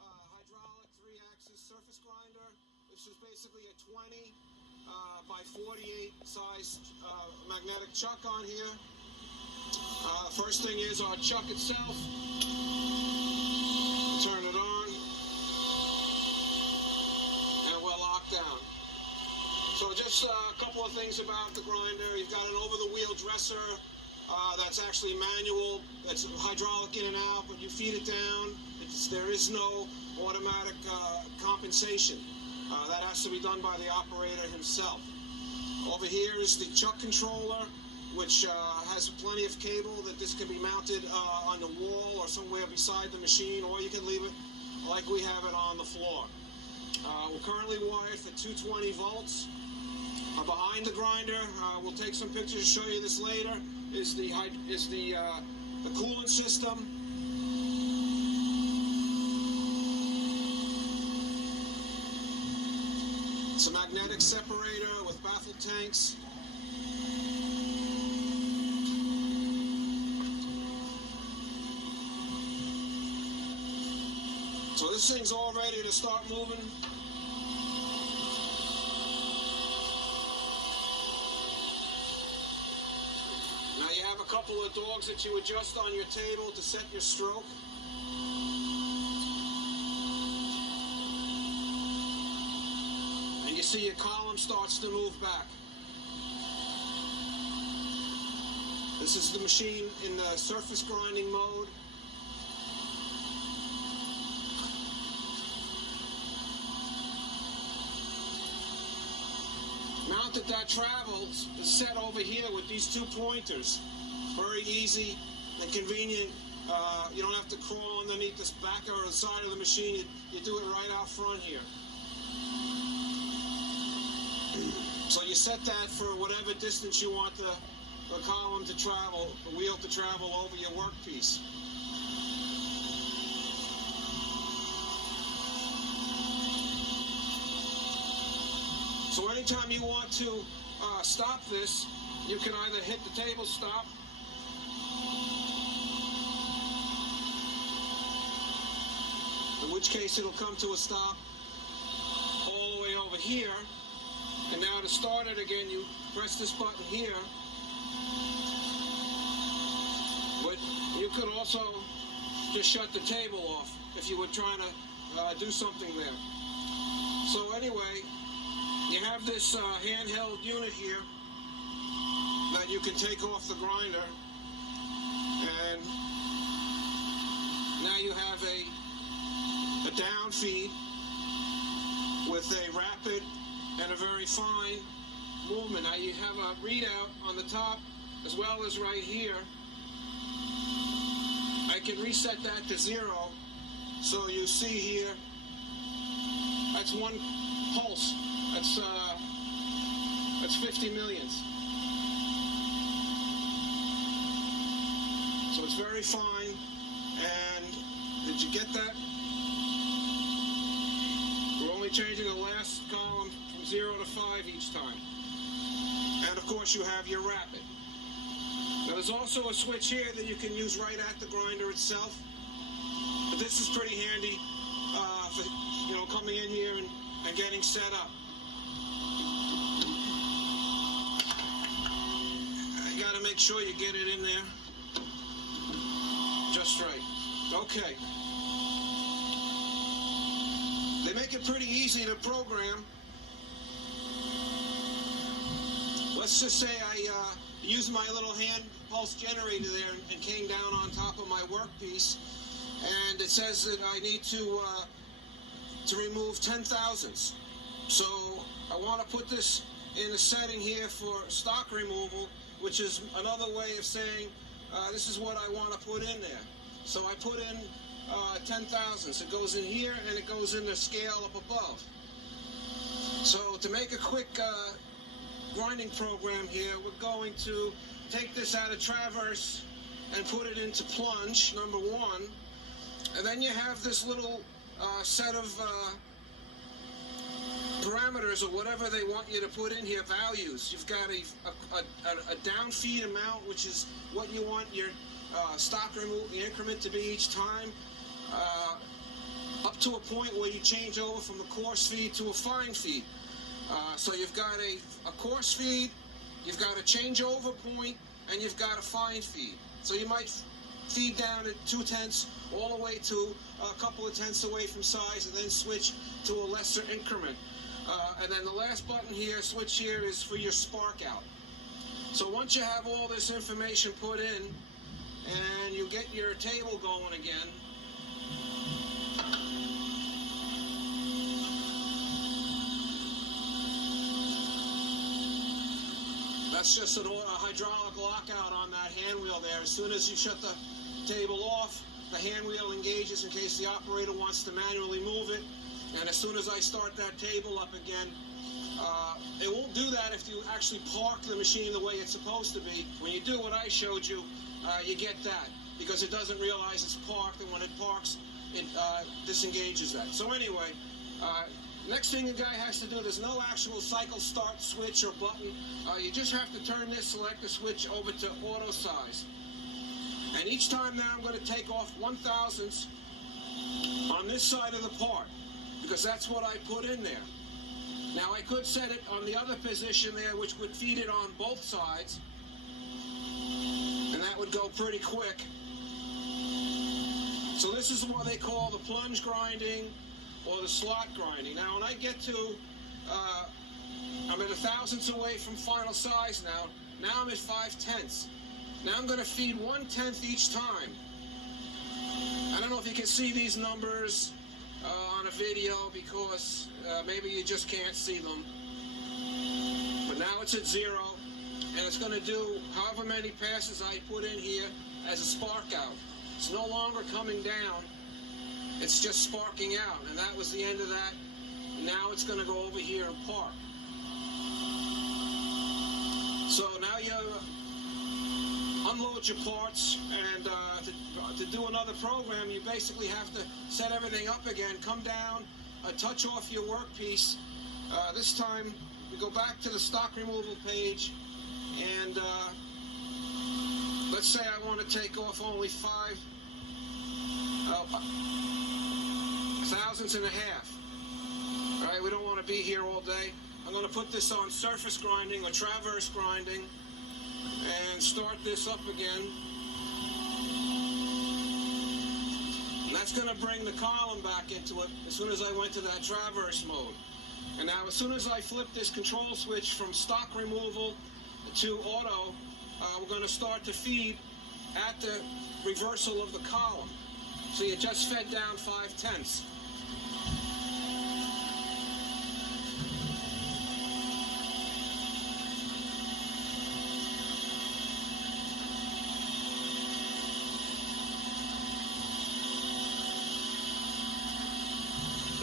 hydraulic 3-axis surface grinder. This is basically a 20 by 48 sized magnetic chuck on here. First thing is our chuck itself. Turn it on, and we're locked down. So just a couple of things about the grinder. You've got an over-the-wheel dresser that's actually manual. That's hydraulic in and out, but you feed it down. There is no automatic compensation. That has to be done by the operator himself. Over here is the chuck controller, which has plenty of cable that this can be mounted on the wall or somewhere beside the machine, or you can leave it like we have it on the floor. We're currently wired for 220 volts. Behind the grinder, we'll take some pictures to show you this later, is the coolant system. It's a magnetic separator with baffle tanks. So this thing's all ready to start moving. Now you have a couple of dogs that you adjust on your table to set your stroke. And you see your column starts to move back. This is the machine in the surface grinding mode. Mounted that travels is set over here with these two pointers. Very easy and convenient. You don't have to crawl underneath this back or the side of the machine. You do it right out front here. So you set that for whatever distance you want the column to travel, the wheel to travel over your workpiece. So anytime you want to stop this, you can either hit the table stop, in which case it'll come to a stop all the way over here. And now to start it again, you press this button here. But you could also just shut the table off if you were trying to do something there. So anyway, you have this handheld unit here that you can take off the grinder, and now you have a down feed with a rapid and a very fine movement. Now you have a readout on the top as well as right here. I can reset that to 0. So you see here, that's one pulse. That's 50 millions. So it's very fine. And did you get that? We're only changing the last column from 0 to 5 each time. And of course you have your rapid. Now there's also a switch here that you can use right at the grinder itself. But this is pretty handy for coming in here and getting set up. You got to make sure you get it in there just right. Okay. They make it pretty easy to program. Let's just say I used my little hand pulse generator there and came down on top of my workpiece, and it says that I need to remove 10 thousandths. So I want to put this in a setting here for stock removal, which is another way of saying this is what I want to put in there. So I put in 10 thousandths. It goes in here and it goes in the scale up above. So to make a quick grinding program here, we're going to take this out of traverse and put it into plunge, number 1. And then you have this little set of parameters or whatever they want you to put in here, values. You've got a down feed amount, which is what you want your stock remove increment to be each time. up to a point where you change over from a coarse feed to a fine feed. So you've got a coarse feed, you've got a changeover point, and you've got a fine feed. So you might feed down at 2/10 all the way to a couple of tenths away from size, and then switch to a lesser increment. And then the last button here, switch here, is for your spark out. So once you have all this information put in, and you get your table going again, that's just a hydraulic lockout on that hand wheel there. As soon as you shut the table off, the hand wheel engages in case the operator wants to manually move it. And as soon as I start that table up again, it won't do that if you actually park the machine the way it's supposed to be. When you do what I showed you, you get that, because it doesn't realize it's parked, and when it parks, it disengages that. So anyway, next thing the guy has to do, there's no actual cycle start switch or button. You just have to turn this selector switch over to auto size. And each time now I'm going to take off 1/1000 on this side of the part, because that's what I put in there. Now I could set it on the other position there, which would feed it on both sides, and that would go pretty quick. So this is what they call the plunge grinding or the slot grinding. Now when I get to, I'm at 1/1000 away from final size now. Now I'm at 5/10. Now I'm going to feed 1/10 each time. I don't know if you can see these numbers on a video, because maybe you just can't see them. But now it's at 0, and it's going to do however many passes I put in here as a spark out. It's no longer coming down, it's just sparking out, and that was the end of that. Now it's going to go over here and park. So now you unload your parts, and to do another program, you basically have to set everything up again, come down, touch off your workpiece. This time we go back to the stock removal page, and let's say I want to take off only 5 thousandths and a half. All right, we don't want to be here all day. I'm going to put this on surface grinding or traverse grinding and start this up again. And that's going to bring the column back into it as soon as I went to that traverse mode. And now as soon as I flip this control switch from stock removal to auto, we're going to start to feed at the reversal of the column. So you just fed down 5/10.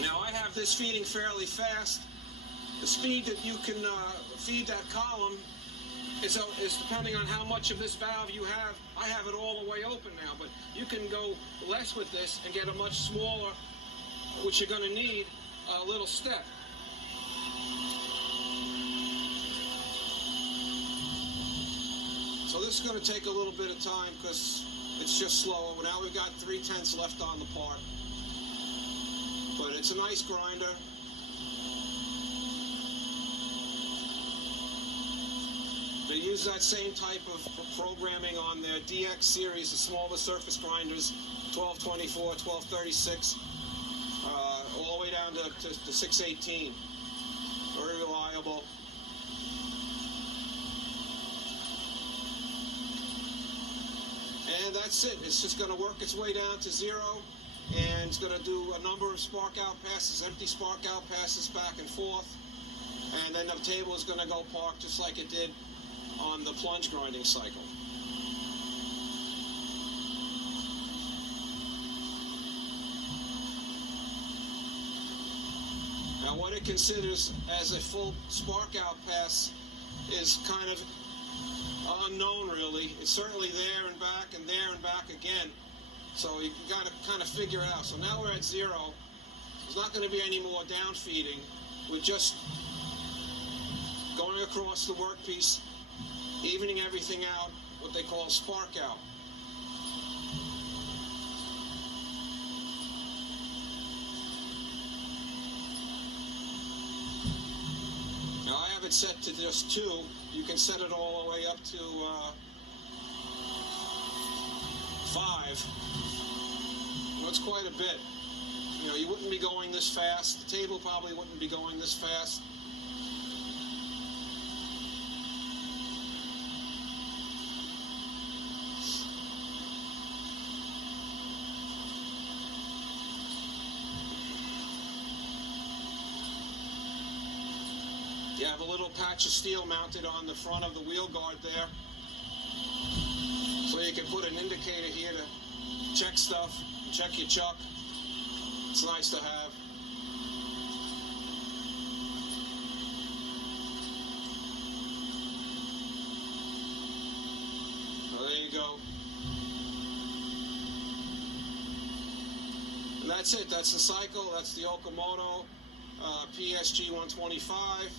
Now I have this feeding fairly fast. The speed that you can feed that column is depending on how much of this valve you have. I have it all the way open now, but you can go less with this and get a much smaller, which you're going to need, little step. So this is going to take a little bit of time because it's just slower. Now we've got 3/10 left on the part, but it's a nice grinder. They use that same type of programming on their DX series, the smaller surface grinders, 1224, 1236, all the way down to 618. Very reliable. And that's it. It's just going to work its way down to 0, and it's going to do a number of spark out passes, empty spark out passes back and forth, and then the table is going to go park just like it did on the plunge grinding cycle. Now what it considers as a full spark out pass is kind of unknown really. It's certainly there and back and there and back again. So you got to kind of figure it out. So now we're at 0. There's not going to be any more down feeding. We're just going across the workpiece, evening everything out, what they call spark out. it set to just 2, you can set it all the way up to 5. Well, it's quite a bit. You know, you wouldn't be going this fast. The table probably wouldn't be going this fast. You have a little patch of steel mounted on the front of the wheel guard there. So you can put an indicator here to check stuff, check your chuck. It's nice to have. So there you go. And that's it. That's the cycle. That's the Okamoto PSG 125.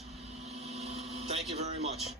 Thank you very much.